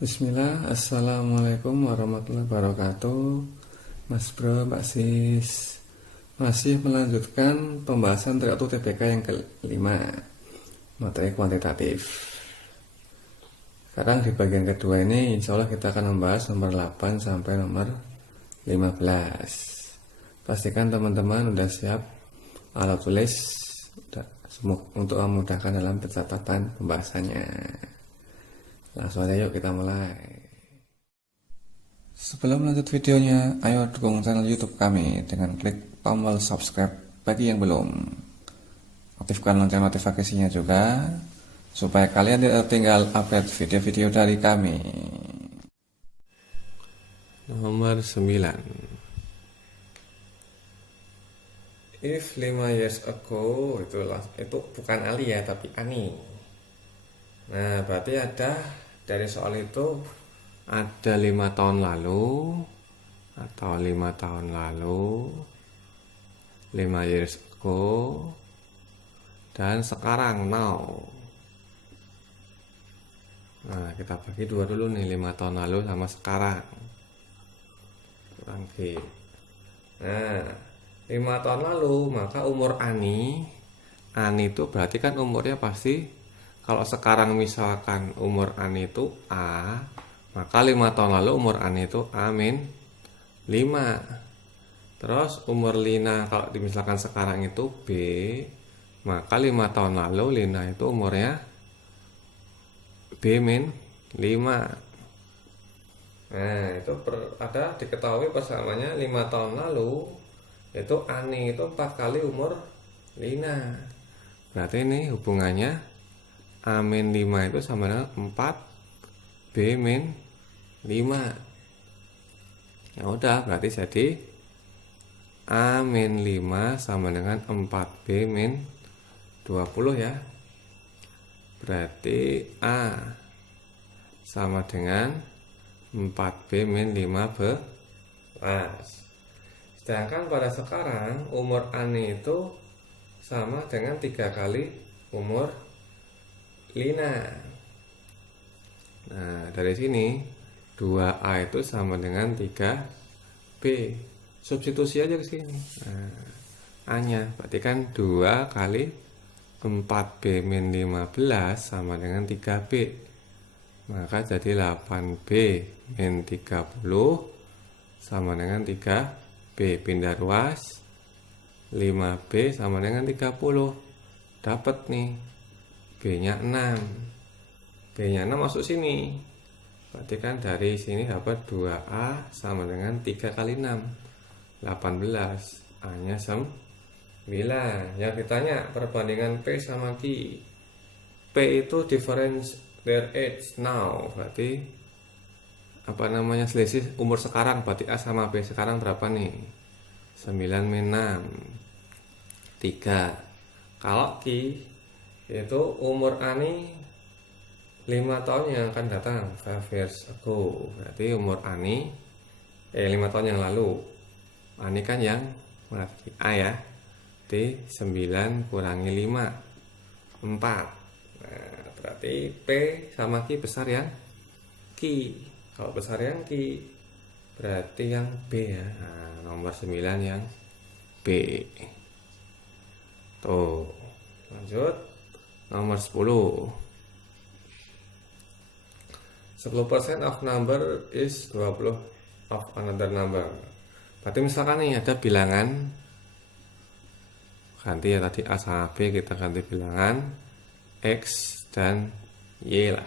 Bismillah, Assalamualaikum warahmatullahi wabarakatuh. Mas Bro, Mbak Sis, masih melanjutkan pembahasan trik UTBK yang kelima, materi kuantitatif. Sekarang di bagian kedua ini insya Allah kita akan membahas nomor 8 sampai nomor 15. Pastikan teman-teman udah siap alat tulis untuk memudahkan dalam pencatatan pembahasannya. Langsung aja yuk kita mulai. Sebelum lanjut videonya, ayo dukung channel YouTube kami dengan klik tombol subscribe bagi yang belum. Aktifkan lonceng notifikasinya juga supaya kalian tidak tertinggal update video-video dari kami. Nomor 9. If 5 years ago, itu bukan Ali ya, tapi Ani. Nah, berarti dari soal itu ada 5 tahun lalu atau 5 tahun lalu, 5 years ago, dan sekarang now. Nah, kita bagi dua dulu nih, 5 tahun lalu sama sekarang. Oke. Nah, 5 tahun lalu, maka umur Ani itu berarti kan umurnya pasti, kalau sekarang misalkan umur Ani itu A, maka 5 tahun lalu umur Ani itu A-5. Terus umur Lina kalau misalkan sekarang itu B, maka 5 tahun lalu Lina itu umurnya B-5. Nah, itu ada diketahui persamaannya 5 tahun lalu itu Ani itu 4 kali umur Lina. Berarti ini hubungannya A-5 itu sama dengan 4 B-5. Ya udah, berarti jadi A-5 sama dengan 4 B-20 ya. Berarti A sama dengan 4 B-15. Sedangkan pada sekarang umur Ani itu sama dengan 3 kali umur Lina. Nah, dari sini 2A itu sama dengan 3B. Substitusi aja ke sini. Nah, A-nya berarti kan 2 kali 4B-15 sama dengan 3B. Maka jadi 8B-30 sama dengan 3B. Pindah ruas, 5B sama dengan 30. Dapat nih B-nya 6. B-nya 6 masuk sini. Berarti kan dari sini dapat 2A sama dengan 3 kali 6. 18. A-nya 9. Yang ditanya perbandingan P sama Q. P itu difference their age now. Berarti selisih umur sekarang. Berarti A sama B sekarang berapa nih? 9-6. 3. Kalau Q itu umur Ani 5 tahun yang akan datang, 5 years ago. Berarti umur Ani 5 tahun yang lalu. Ani kan yang A ya. Berarti 9 kurangi 5 4. Nah, berarti P sama Q besar yang Q. Kalau besar yang Q berarti yang B ya. Nah, nomor 9 yang B. Tuh. Lanjut. Nomor 10. 10% of number is 20 of another number. Berarti misalkan nih ada bilangan, ganti ya tadi A sama B, kita ganti bilangan X dan Y lah.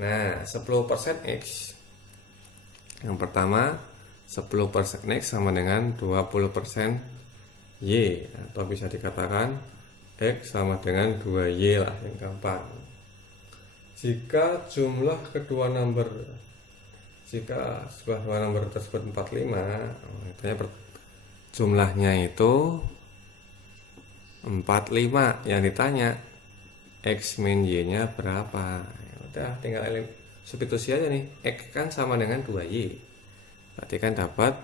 Nah, 10% X. Yang pertama 10% X sama dengan 20% Y. Atau bisa dikatakan X sama dengan 2Y lah, yang gampang. Jika jumlah kedua number tersebut 45, jumlahnya itu 45. Yang ditanya X min Y nya berapa? Ya udah, tinggal substitusi aja nih. X kan sama dengan 2Y. Berarti kan dapat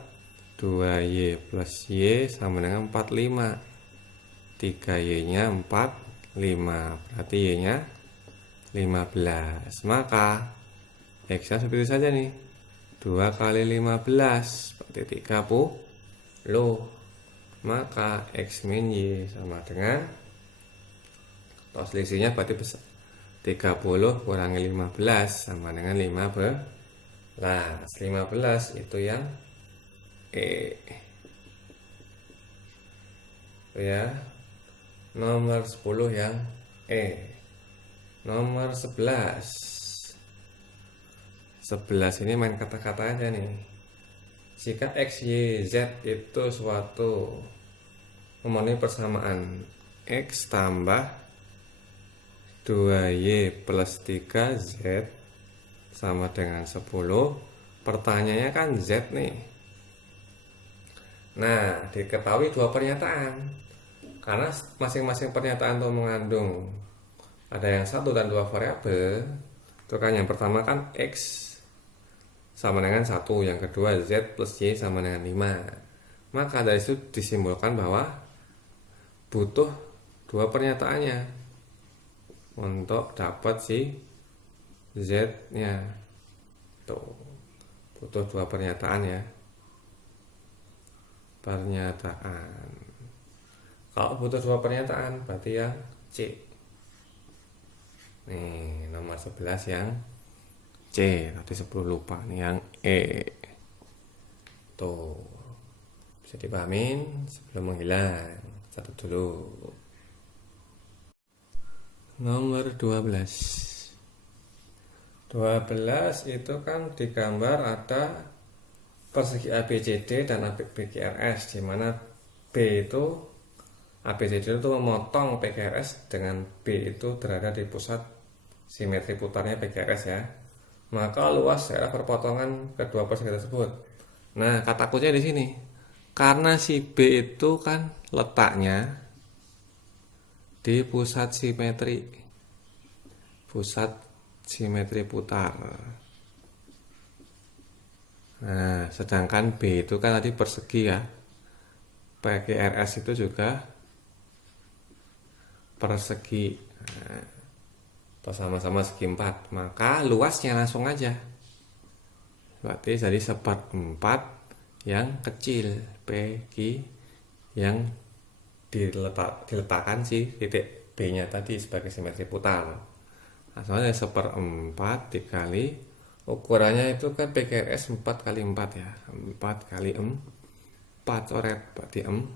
2Y plus Y sama dengan 45. 3Y nya 45. Berarti Y nya 15. Maka X nya seperti saja nih, 2 kali 15 berarti 30. Maka X min Y sama dengan, atau selisihnya berarti besar, 30 kurangi 15 sama dengan 15. 15 itu yang E. Itu ya. Nomor 10 yang E. Nomor 11 ini main kata-kata aja nih. Jika X, Y, Z itu suatu memenuhi persamaan X tambah 2Y plus 3Z sama dengan 10. Pertanyaannya kan Z nih. Nah, diketahui dua pernyataan. Karena masing-masing pernyataan itu mengandung ada yang 1 dan 2 variabel. Itu kan yang pertama kan X sama dengan 1, yang kedua Z plus Y sama dengan 5. Maka dari itu disimbolkan bahwa butuh dua pernyataannya untuk dapat si Z nya. Tuh, butuh dua pernyataan ya. Pernyataan. Kalau butuh dua pernyataan berarti yang C. Nih, nomor 11 yang C. Tadi 10 lupa nih yang E. Tuh, bisa dipahamin sebelum menghilang. Catat dulu. Nomor 12 itu kan digambar ada persegi ABCD dan PQRS, di mana B itu ABCD itu memotong PQRS dengan B itu berada di pusat simetri putarnya PQRS ya. Maka luas daerah perpotongan kedua persegi tersebut. Nah, kata kuncinya di sini. Karena si B itu kan letaknya di pusat simetri putar. Nah, sedangkan B itu kan tadi persegi ya. PQRS itu juga persegi. Nah, sama-sama segi 4. Maka luasnya langsung aja. Berarti jadi 1/4 yang kecil, PQ yang diletakkan si titik B-nya tadi sebagai simetri putar. Nah, soalnya 1/4 dikali ukurannya itu kan PQRS 4 kali 4 ya. 4 kali 4 coret berarti 4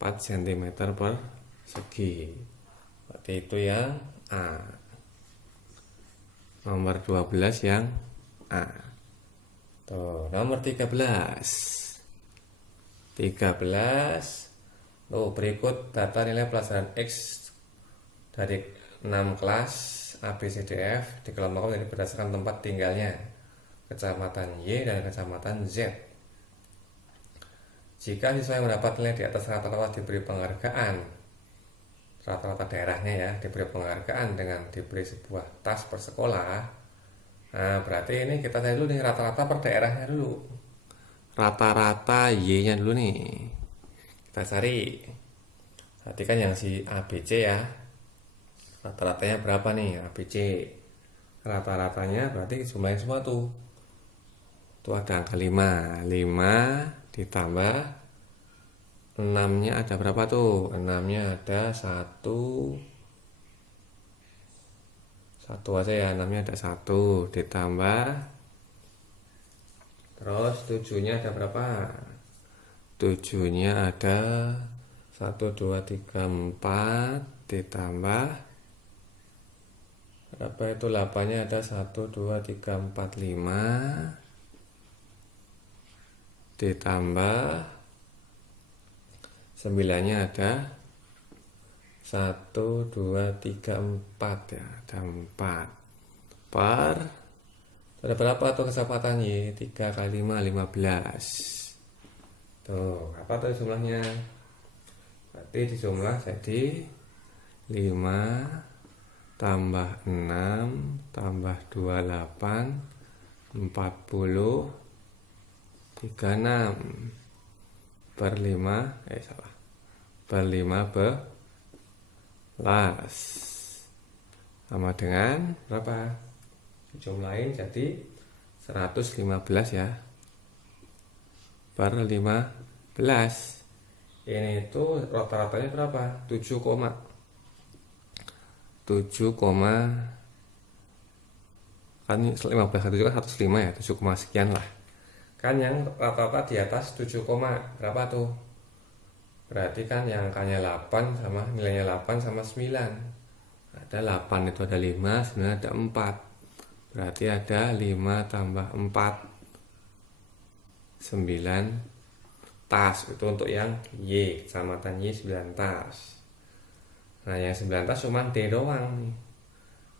cm persegi. Berarti itu yang A. Nomor 12 yang A. Tuh, nomor 13. Tuh, berikut data nilai pelajaran X dari 6 kelas ABCDF dikelompokkan menjadi berdasarkan tempat tinggalnya, kecamatan Y dan kecamatan Z. Jika siswa yang mendapat nilai di atas rata-rata diberi penghargaan, rata-rata daerahnya ya, diberi penghargaan dengan diberi sebuah tas per sekolah. Nah, berarti ini kita cari dulu nih rata-rata per daerahnya dulu. Rata-rata Y-nya dulu nih. Kita cari. Berarti kan yang si ABC ya. Rata-ratanya berapa nih ABC? Rata-ratanya berarti jumlahnya semua tuh. Tuh ada angka 5. 5 ditambah 6-nya ada berapa tuh? 6-nya ada 1 aja ya, 6-nya ada 1 ditambah, terus 7-nya ada berapa? 7-nya ada 1, 2, 3, 4 ditambah berapa itu? 8-nya ada 1, 2, 3, 4, 5 ditambah 9-nya ada 1, 2, 3, 4 ya, ada 4 per, ada berapa tuh kecepatan Y? 3 kali 5, 15. Tuh, apa tuh jumlahnya? Berarti dijumlah jadi 5 tambah 6 tambah 28 40 36 per 5 per 15 sama dengan berapa? jumlahin jadi 115 ya, per 15. Ini itu rata-ratanya berapa? 7, kan 15 itu kan 105 ya, 7, sekian lah. Kan yang rata-rata di atas 7, berapa tuh? Berarti kan yang angkanya 8 sama nilainya 8 sama 9. Ada 8 itu ada 5, 9 ada 4. Berarti ada 5 tambah 4, 9 tas. Itu untuk yang Y, kecamatan Y 9 tas. Nah yang 9 tas cuma D doang nih,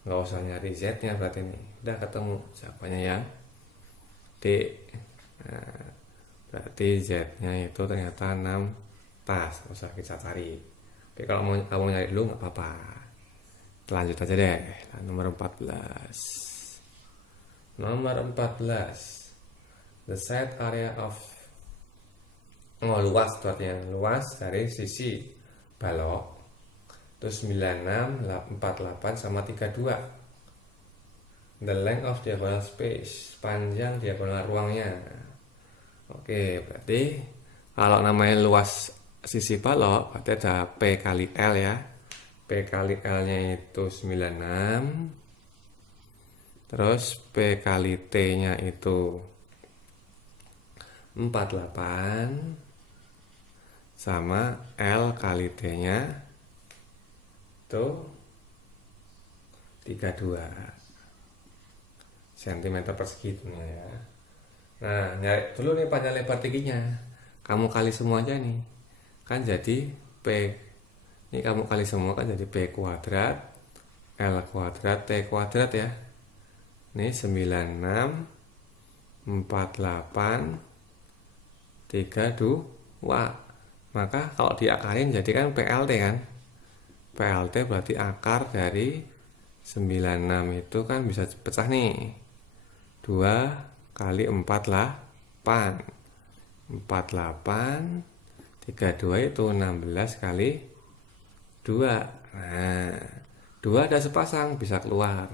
nggak usah nyari Z nya, berarti nih udah ketemu jawabannya yang D. Nah, berarti Z nya itu ternyata 6 tas, nggak usah kita cari. Oke, kalau mau kamu nyari dulu nggak apa-apa, lanjut aja deh. Nomor 14. The side area of luas, tuh artinya luas dari sisi balok itu 96, 48 sama 32. The length of diagonal space, panjang diagonal ruangnya. Oke, berarti kalau namanya luas sisi balok berarti ada P kali L ya. P kali L nya itu 96, terus P kali T nya itu 48, sama L kali T nya itu 32 cm persegi ya. Nah, nyari dulu nih panjang lebar tingginya. Kamu kali semua aja nih. Kan jadi P, ini kamu kali semua kan jadi P kuadrat, L kuadrat, T kuadrat ya. Ini 96, 48, 32. Maka kalau diakalin jadi kan PLT kan. PLT berarti akar dari 96 itu kan bisa pecah nih. 2 kali 48. 48, 32 itu 16 kali 2. Nah, 2 ada sepasang bisa keluar.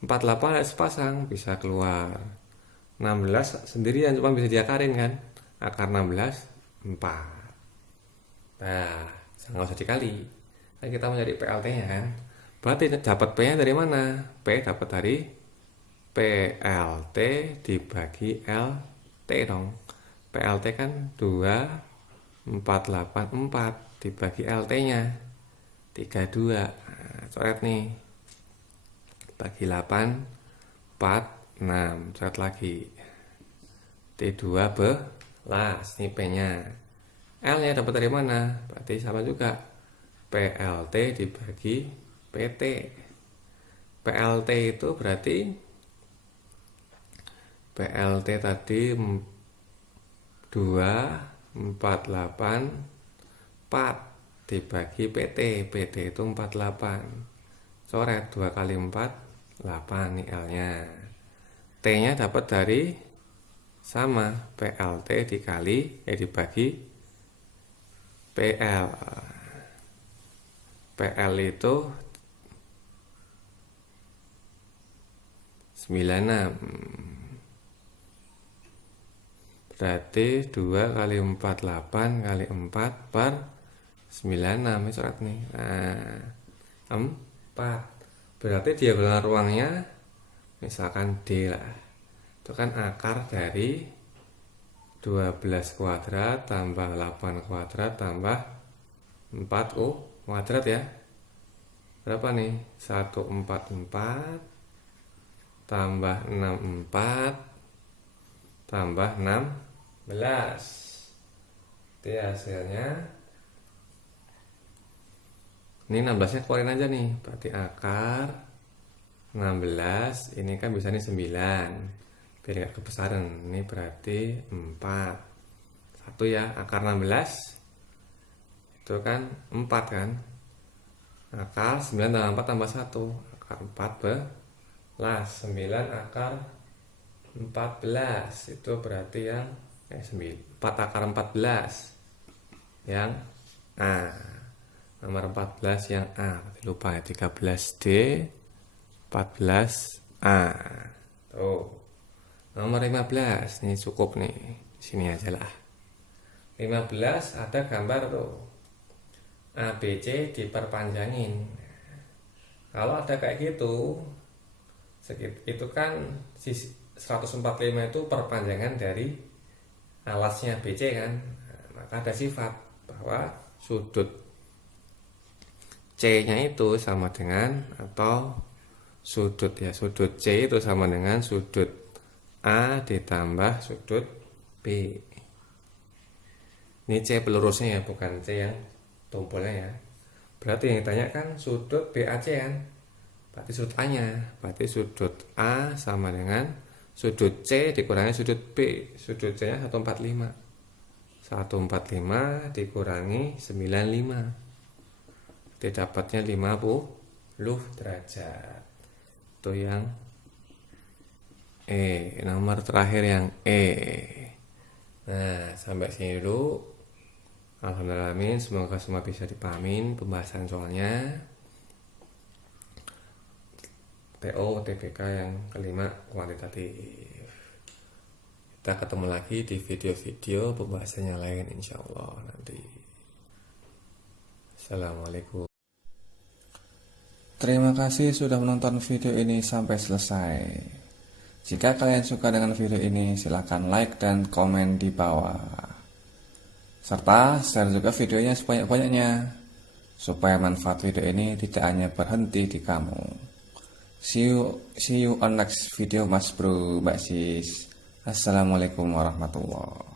48 ada sepasang bisa keluar. 16 sendirian cuma bisa diakarin kan. Akar 16, 4. Nah, nggak usah dikali. Kan kita mau cari PLT-nya kan. Berarti dapat P-nya dari mana? P dapat dari PLT dibagi LT dong. PLT kan 2484 dibagi LT-nya 32. Nah, coret nih. Bagi 8, 4, 6. Coret lagi. T2 belas. Ini P-nya. L-nya dapat dari mana? Berarti sama juga. PLT dibagi PT. PLT itu berarti PLT tadi 2484 dibagi PT. PT itu 48. Coret 2 kali 4, 8 nih L-nya. T-nya dapat dari sama PLT dibagi PL. PL itu 96. Berarti 2 kali 48 kali 4 per 96. Ini surat nih. Nah, 4. Berarti diagonal ruangnya misalkan D lah. Itu kan akar dari 12 kuadrat tambah 8 kuadrat tambah 4 kuadrat ya. Berapa nih? 144 tambah 64 tambah 16. Itu hasilnya. Ini 16 nya keluarin aja nih. Berarti akar 16 ini kan bisa nih 9. Biar gak kebesaran. Ini berarti 4. 1 ya. Akar 16 itu kan 4 kan. Akar 9 tambah 4 tambah 1. Akar 14. 9 akar 14. Itu berarti yang 4 akar 14 yang A. Nomor 14 yang A. Lupa ya, 13D 14 A. Tuh. Nomor 15 nih cukup nih. Sini aja lah. 15 ada gambar tuh. ABC diperpanjangin. Kalau ada kayak gitu, itu kan 145 itu perpanjangan dari alasnya BC kan. Maka ada sifat bahwa sudut C-nya itu sama dengan, atau sudut C itu sama dengan sudut A ditambah sudut B. Ini C pelurusnya ya, bukan C yang tumpulnya ya. Berarti yang ditanyakan sudut BAC kan. Berarti sudut A-nya. Berarti sudut A sama dengan sudut C dikurangi sudut B. Sudut C-nya 145. 145 dikurangi 95. Berarti dapatnya 50 derajat. Itu yang E. Nomor terakhir yang E. Nah, sampai sini dulu. Alhamdulillah, semoga semua bisa dipahamin pembahasan soalnya TO TBK yang kelima, kuantitatif. Kita ketemu lagi di video-video pembahasannya lain insya Allah nanti. Assalamualaikum. Terima kasih sudah menonton video ini sampai selesai. Jika kalian suka dengan video ini, silahkan like dan komen di bawah. Serta share juga videonya sebanyak-banyaknya, supaya manfaat video ini tidak hanya berhenti di kamu. See you on next video, Mas Bro, Mbak Sis. Assalamualaikum warahmatullahi wabarakatuh.